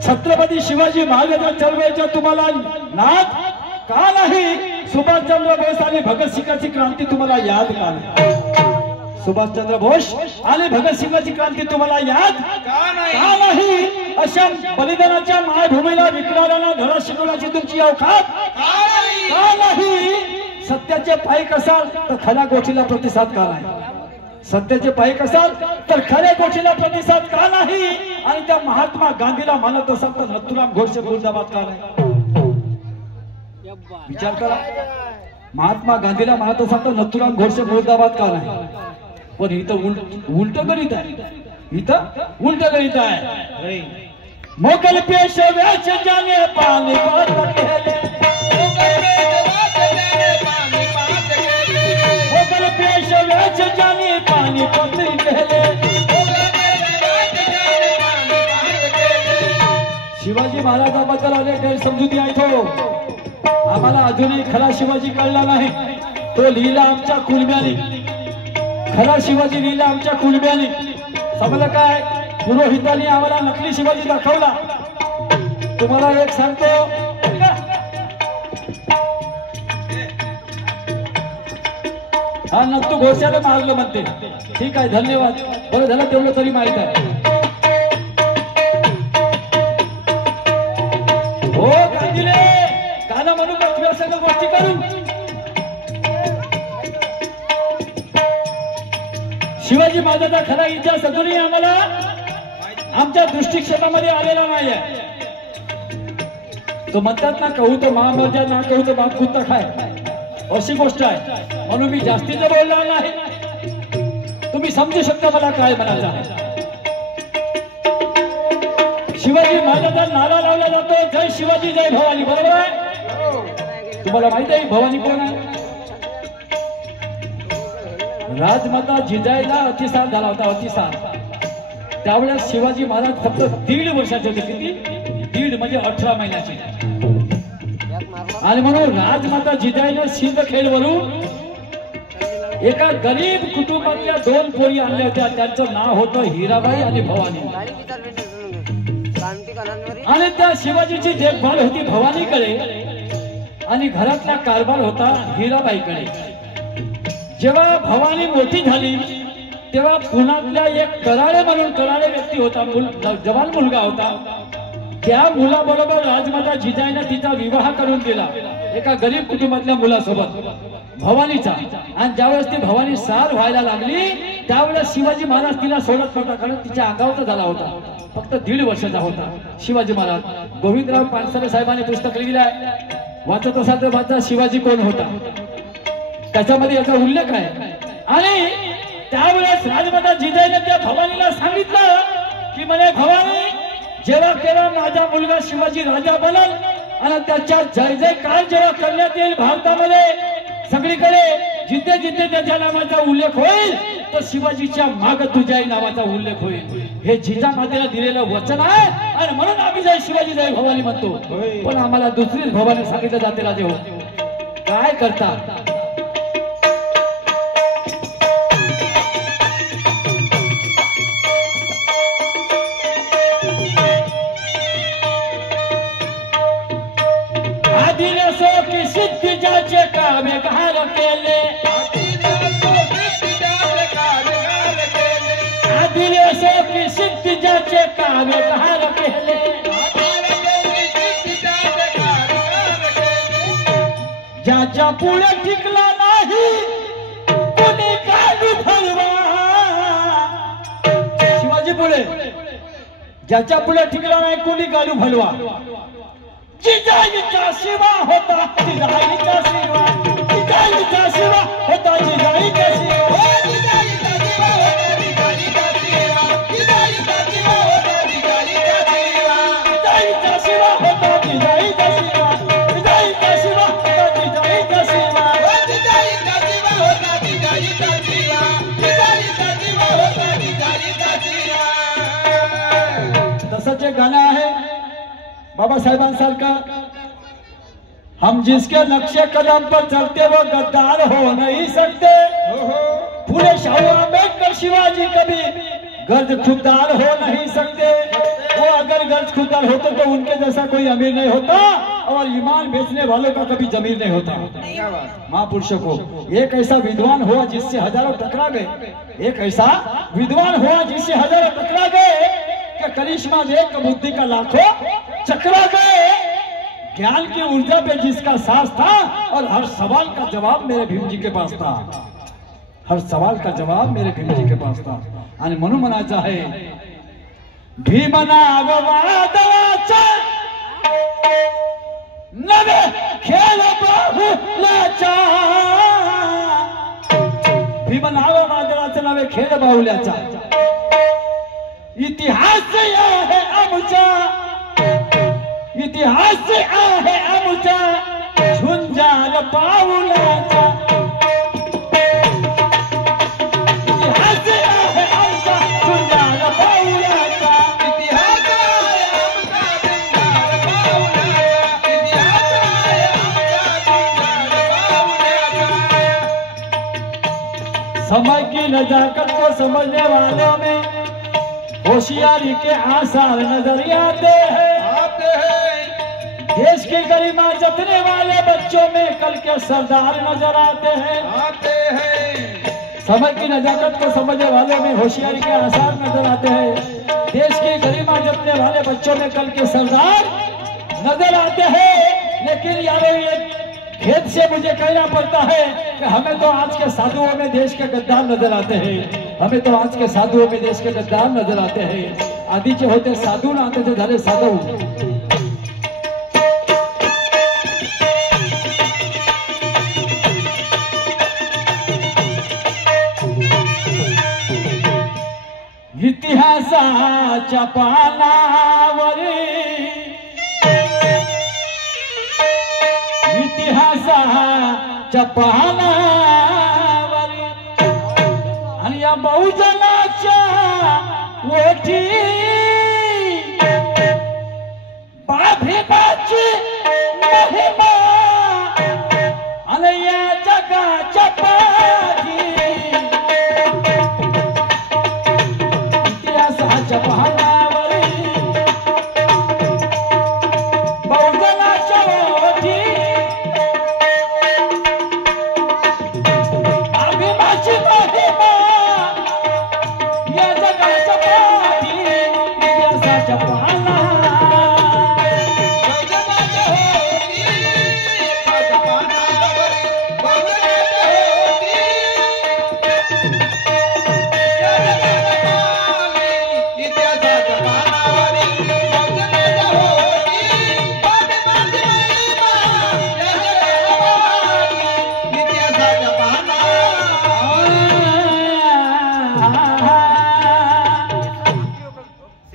छत्रपती शिवाजी महाराजांच्या चळवळीचा तुम्हाला नाद का नाही सुभाषचंद्र बोस आणि भगतसिंगाची क्रांती तुम्हाला याद का नाही सुभाषचंद्र बोस आणि भगतसिंगाची क्रांती तुम्हाला याद का नाही अशा बलिदानाच्या मायभूमीला विकणाऱ्यांना धडा शिकवण्याची तुमची अवकात का नाही सत्याचे पायक असाल तर खऱ्या गोष्टीला प्रतिसाद का नाही सत्याचे पायक असाल तर खऱ्या गोष्टीला प्रतिसाद का नाही आणि त्या महात्मा गांधीला मानत असाल तर नथुराम गोडसे मुर्दाबाद का नाही विचार करा महात्मा गांधीला मानत असाल तर नथुराम गोडसे मुर्दाबाद का नाही पण इथं उलट गणित आहे इथं उलट गणित आहे मोगल पेशव्याचे जाने पानिपत केले मोगल पेशव्याचे जाने पानिपत केले शिवाजी महाराजांबद्दल अनेक गैरसमजुती आहेत हो आम्हाला अजूनही खरा शिवाजी कळला नाही तो लिहिला आमच्या कुलब्याने खरा शिवाजी लिहिला आमच्या कुलब्याने समजलं काय पुरोहितांनी आम्हाला नकली शिवाजी दाखवला तुम्हाला एक सांगतो हा नक्तू घोषाला मारलं म्हणते ठीक आहे धन्यवाद बरं झालं तेवढं तरी माहित आहे हो गांधीले गाणं म्हणून तुझ्या सगळं गोष्टी करू शिवाजी महाराजांचा खरा इतिहास अजूनही आम्हाला आमच्या दृष्टिक्षेत्रामध्ये आलेला नाही तो म्हणतात ना कहू तो महामर्जा ना कहू तो बाप कुत्ता खाय अशी गोष्ट आहे म्हणून मी जास्तीचं बोलणार नाही तुम्ही समजू शकता मला काय म्हणायचं आहे शिवाजी महाराजांचा नारा लावला जातो जय शिवाजी जय भवानी बरोबर आहे तुम्हाला माहित आहे भवानी कोण आहे राजमाता जिजाईला अतिसार झाला होता अतिसार त्यावेळेस शिवाजी महाराज फक्त 1.5 वर्षाचे होते किती 1.5 म्हणजे 18 महिन्याचे आणि म्हणून राजमाता जिजाईने सिंदखेडवरून एका गरीब कुटुंबातल्या 2 पोरी आणल्या होत्या त्यांचं नाव होतं हिराबाई आणि भवानी आणि त्या शिवाजीची देखभाल होती भवानीकडे आणि घरातला कारभार होता हिराबाईकडे जेव्हा भवानी मोठी झाली तेव्हा पुण्यातल्या एक कराळे म्हणून कराळे व्यक्ती होता जवान मुलगा होता त्या मुलाबरोबर राजमाता जिजाईने तिचा विवाह करून दिला एका गरीब कुटुंबातल्या मुलासोबत भवानीचा आणि ज्यावेळेस ती भवानी सार व्हायला लागली त्यावेळेस शिवाजी महाराज तिला सोडत नव्हता कारण तिच्या अंगावरचा झाला होता फक्त 1.5 वर्षाचा होता शिवाजी महाराज गोविंदराव पानसरे साहेबांनी पुस्तक लिहिलं आहे वाचत असाल तर वाचा शिवाजी कोण होता त्याच्यामध्ये याचा उल्लेख आहे आणि त्यावेळेस राजमाता जिजाईने त्या भवानीला सांगितलं की म्हणे भवानी जेव्हा केव्हा माझा मुलगा शिवाजी राजा बनल आणि त्याच्या जय जयकार जेव्हा करण्यात येईल भारतामध्ये सगळीकडे जिथे जिथे त्याच्या नावाचा उल्लेख होईल तर शिवाजीच्या माग तुझ्याही नावाचा उल्लेख होईल हे जिजामातेला दिलेलं वचन आहे आणि म्हणून आम्ही जय शिवाजी जय भवानी म्हणतो पण आम्हाला दुसरीच भवानी सांगितलं जाते राजे हो काय करता दिले सो की सिद्ध ज्याचे काव्य कहार केले ज्याच्या पुढे टिकला नाही कोणी गाडू भरवा शिवाजी पुढे ज्याच्या पुढे टिकला नाही कोणी गाडू भरवा जिजाईचा शिवा होता जिजाईचा शिवा जिजाईचा शिवा होता जिजाईचा शिवा तसंच एक गाणं आहे बाबासाहेबांसारखं हम जिसके नक्शे कदम पर चलते वो गद्दार हो नहीं सकते फूले शाहू आंबेडकर शिवाजी कभी गर्द खुददार हो नहीं सकते वो अगर गर्द खुददार होते तो उनके जैसा कोई अमीर नहीं होता और ईमान बेचने वालों का कभी जमीर नहीं होता महापुरुषों को एक ऐसा विद्वान हुआ जिससे हजारों टकरा गए एक ऐसा विद्वान हुआ जिससे हजारों टकरा गए कि करिश्मा देख बुद्धि का लाखों चकरा गए ज्ञान की ऊर्जा पे जिसका साथ था और हर सवाल का जवाब मेरे भीम जी के पास था हर सवाल का जवाब मेरे भीम जी के पास था आणि म्हणून म्हणायचं आहे भीमनाव वादळाचा नवे खेळ बाहुल्याचा भीमनाव वादळाचा नवे खेळ बाहुल्याचा इतिहास आहे आमचा इतिहास आहे आमचा झुंजार पाऊलाचा इतिहास आहे आमचा झुंजार पाऊलाचा इतिहास आहे आमचा झुंजार पाऊलाचा इतिहास आहे आमचा झुंजार पाऊलाचा समय की नजाकत को समझने वालों में होशियारी के आसार नजर आते हैं देश की गरिमा जतने वाले बच्चों में कल के सरदार नजर आते हैं समय की नजाकत को समझने वालों में होशियारी के आसार नजर आते हैं देश की गरिमा जतने वाले बच्चों में कल के सरदार नजर आते हैं लेकिन यारों ये खेद से मुझे कहना पड़ता है कि हमें तो आज के साधुओं में देश के गद्दार नजर आते हैं हमें तो आज के साधुओं में देश के गद्दार नजर आते हैं आधीचे होते साधू ना आताचे झाले साधू इतिहासाच्या पानावर इतिहासाच्या पानावर आणि या बहुजनाच्या ओठी भीमाची महिमा आणि या जगाच्या पाठी इतिहासाच्या पानावर बहुजनाच्या ओठी भीमाची महिमा या जगाच्या पाठी इतिहासाच्या पानावर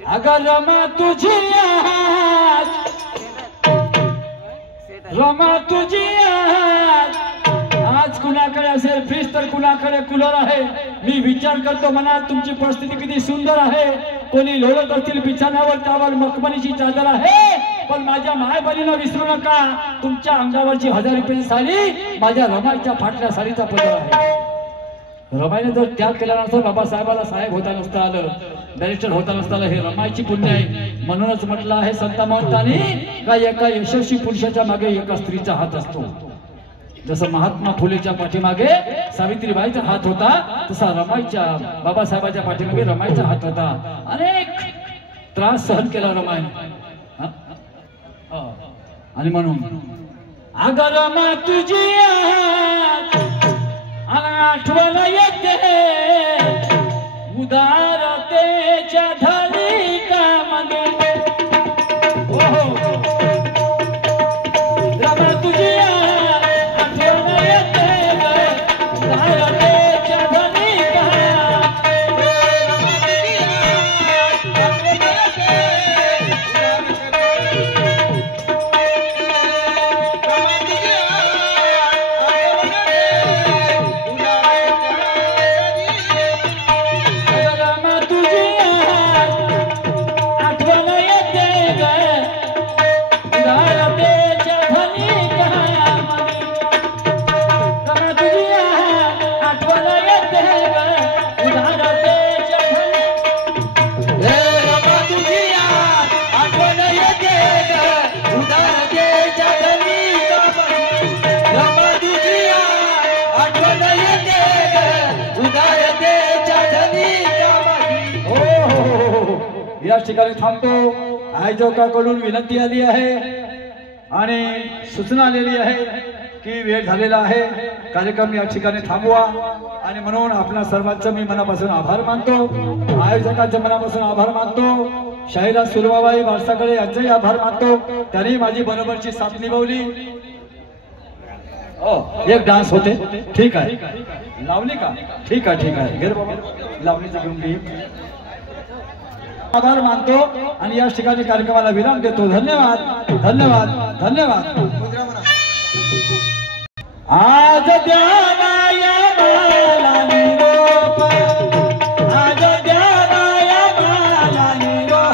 अगर रमा तुझी आज कुणाकडे असेल फ्रीज तर कुणाकडे कूलर आहे मी विचार करतो मनात तुमची परिस्थिती किती सुंदर आहे कोणी लोळत असतील बिछाण्यावर त्यावर मखमलीची चादर आहे पण माझ्या माय बहिणीला विसरू नका तुमच्या अंगावरची 1000 रुपये साडी माझ्या रमाईच्या फाटल्या साडीचा पदर आहे रमाईने जर त्याग केला नसता बाबासाहेबाला साहेब होता नसता आलं बॅरिस्टर होता नसता आलं हे रमाईची पुण्य आहे म्हणूनच म्हटलं आहे संत महंतांनी का एका यशस्वी पुरुषाच्या मागे एका स्त्रीचा हात असतो जसं महात्मा फुलेच्या पाठीमागे सावित्रीबाईचा हात होता तसा रमाईच्या बाबासाहेबांच्या पाठीमागे रमाईचा हात होता. अनेक त्रास सहन केला रमाईने. आणि म्हणून अगर रमा तुझी आठवण येते उदारतेच्या धनिका मध्ये. रमा तुझी या ठिकाणी थांबतो. आयोजकाकडून विनंती आली आहे आणि सूचना आलेली आहे की वेळ झालेला आहे, कार्यक्रम या ठिकाणी थांबवा. आणि म्हणून आपल्या सर्वांचं मी मनापासून आभार मानतो, आयोजकांचे मनापासून आभार मानतो, शाहीरा सुरवाबाई वारसाकडे यांचेही आभार मानतो. त्यांनी माझी बरोबरची साथ निभावली. एक डान्स होते, ठीक आहे, लावली का? ठीक आहे ठीक आहे, घे बाबा लावणीचा घेऊन घे. आभार मानतो आणि या ठिकाणी कार्यक्रमाला विराम देतो. धन्यवाद धन्यवाद धन्यवाद. आज द्यावाया मला निरोप, आज द्यावाया मला निरोप.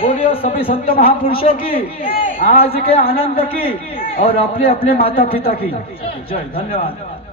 बोलिए सभी संत महापुरुषों की, आज के आनंद की और अपने अपने माता पिता की जय. धन्यवाद.